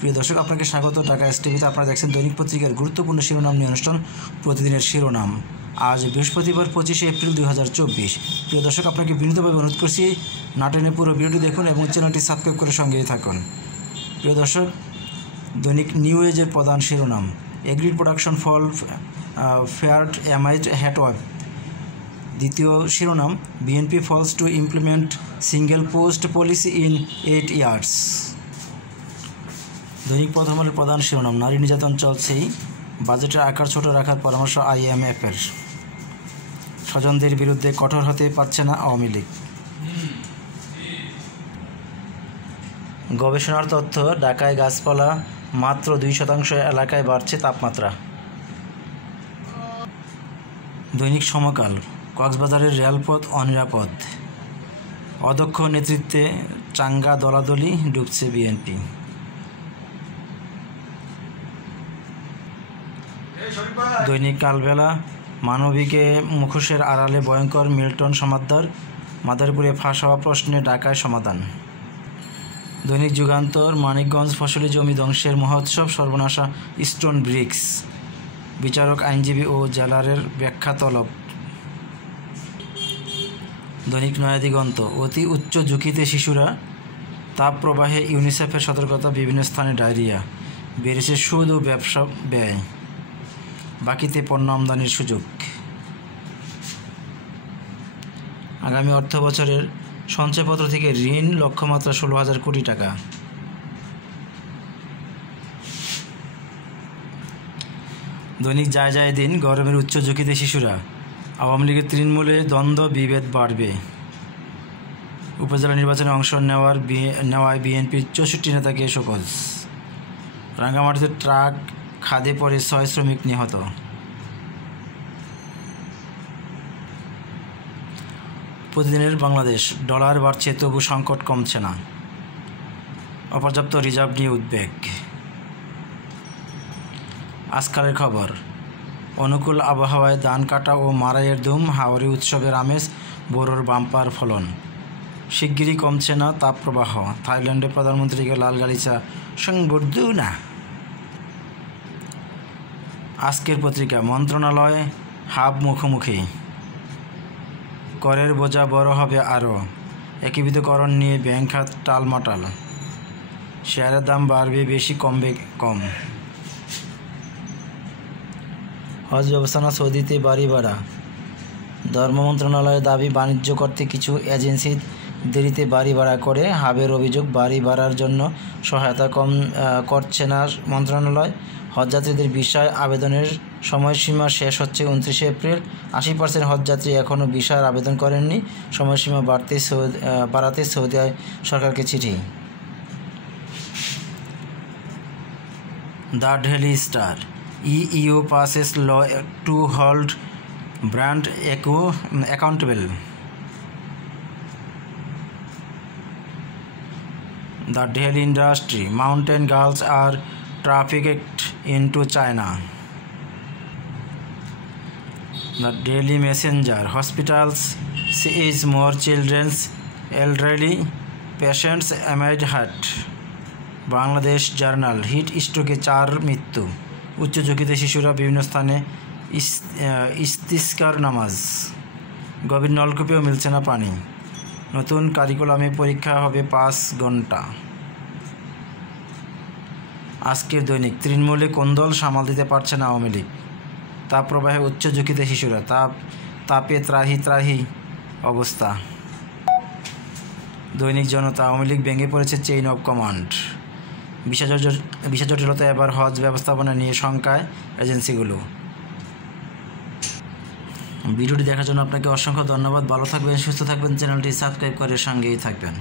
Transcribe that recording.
প্রিয় দর্শক, আপনাকে স্বাগত ঢাকা এসটিভিতে। আপনারা দেখছেন দৈনিক পত্রিকার গুরুত্বপূর্ণ শিরোনাম নিয়ে অনুষ্ঠান প্রতিদিনের শিরোনাম। আজ বৃহস্পতিবার 25শে এপ্রিল 2024। প্রিয় দর্শক, আপনাকে বিনীতভাবে অনুরোধ করছি না টেনে পুরো ভিডিওটি দেখুন এবং চ্যানেলটি সাবস্ক্রাইব করে সঙ্গেই থাকুন। প্রিয় দর্শক, দৈনিক নিউ এজের প্রধান শিরোনাম: agri production fall feared amid heatwave. দ্বিতীয় শিরোনাম: BNP fails to implement single post policy in 8 years. দৈনিক প্রথম আলোর প্রধান শিরোনাম: নারী নির্যাতন চলছেই, বাজেটের আকার ছোট রাখার পরামর্শ IMF-এর। স্বজনদের বিরুদ্ধে কঠোর হতে পারছে না আওয়ামী লীগ। গবেষণার তথ্য: ঢাকায় গাছপালা মাত্র 2% এলাকায় বাড়ছে তাপমাত্রা। দৈনিক সমকাল: কক্সবাজারের রেলপথ অনিরাপদ, অদক্ষ নেতৃত্বে চাঙ্গা দলাদলি, ডুবছে বিএনপি। দৈনিক কালবেলা: মানবীকে মুখোশের আড়ালে ভয়ঙ্কর মিল্টন সমাদদার, মাদারীপুরে ফাঁস হওয়া প্রশ্নে ঢাকায় সমাধান। দৈনিক যুগান্তর: মানিকগঞ্জ ফসলি জমি ধ্বংসের মহোৎসব, সর্বনাশা স্টোন ব্রিক্স, বিচারক, আইনজীবী ও জেলারের ব্যাখ্যা তলব। দৈনিক নয়াদিগন্ত: অতি উচ্চ ঝুঁকিতে শিশুরা, তাপপ্রবাহে ইউনিসেফের সতর্কতা, বিভিন্ন স্থানে ডায়রিয়া, বেড়েছে সুদ ও ব্যবসা ব্যয়, বাকিতে পণ্য আমদানির সুযোগ। আগামী অর্থ বছরের সঞ্চয়পত্র থেকে ঋণ লক্ষ্যমাত্রা 16,000 কোটি টাকা। দৈনিক যায় যায় দিন: গরমের উচ্চ ঝুঁকিতে শিশুরা, আওয়ামী লীগের তৃণমূলে দ্বন্দ্ব, বিভেদ বাড়বে। উপজেলা নির্বাচনে অংশ নেওয়ায় বিএনপির 64 নেতাকে শোকজ। রাঙ্গামাটিতে ট্রাক খাদে পড়ে 6 শ্রমিক নিহত। প্রতিদিনের বাংলাদেশ: ডলার বাড়ছে তবু সংকট কমছে না, অপর্যাপ্ত রিজার্ভ নিয়ে উদ্বেগ। আজকালের খবর: অনুকূল আবহাওয়ায় ধান কাটা ও মাড়াইয়ের ধুম, হাওরে উৎসবের আমেজ, বোরোর বাম্পার ফলন। শিগগিরই কমছে না তাপপ্রবাহ, থাইল্যান্ডে প্রধানমন্ত্রীকে লাল গালিচা সংবর্ধনা। আজকের পত্রিকা: মন্ত্রণালয় হাব মুখোমুখি, করের বোঝা বড় হবে আরও, একীভূতকরণ নিয়ে ব্যাংক খাত টালমাটাল, শেয়ারের দাম বাড়বে বেশি কমবে কম। হজ ব্যবস্থাপনা সৌদিতে বাড়ি ভাড়া, ধর্ম মন্ত্রণালয়ের দাবি বাণিজ্য করতে কিছু এজেন্সি দেরিতে বাড়ি ভাড়া করে। হাবের অভিযোগ, বাড়ি ভাড়ার জন্য সহায়তা করছে না মন্ত্রণালয়। হজযাত্রীদের ভিসার আবেদনের সময়সীমা শেষ হচ্ছে 29শে এপ্রিল। 80% হজযাত্রী এখনও ভিসার আবেদন করেননি, সময়সীমা বাড়াতে সৌদি সরকারকে চিঠি। The daily star: EU passes law to hold brand accountable. The Daily Industry: mountain girls are trafficked into China. The Daily Messenger: hospitals sees more children's elderly patients amid heart. Bangladesh journal: heat স্ট্রোকে 4 মৃত্যু, উচ্চ ঝুঁকিতে শিশুরা, বিভিন্ন স্থানে ইস্তিসকার নামাজ, গভীর নলকূপেও মিলছে না পানি, নতুন কারিকুলামে পরীক্ষা হবে 5 ঘন্টা। আজকের দৈনিক: তৃণমূলে কোন্দল, সামাল দিতে পারছে না আওয়ামী লীগ, তাপপ্রবাহে উচ্চ ঝুঁকিতে শিশুরা, তাপে ত্রাহি অবস্থা। দৈনিক জনতা: আওয়ামী লীগ ভেঙে পড়েছে চেইন অব কমান্ড, ভিসা জটিলতা, এবার হজ ব্যবস্থাপনা নিয়ে শঙ্কায় এজেন্সিগুলো। ভিডিওটি দেখার জন্য আপনাকে অসংখ্য ধন্যবাদ। ভালো থাকবেন, সুস্থ থাকবেন, চ্যানেলটি সাবস্ক্রাইব করে সঙ্গেই থাকবেন।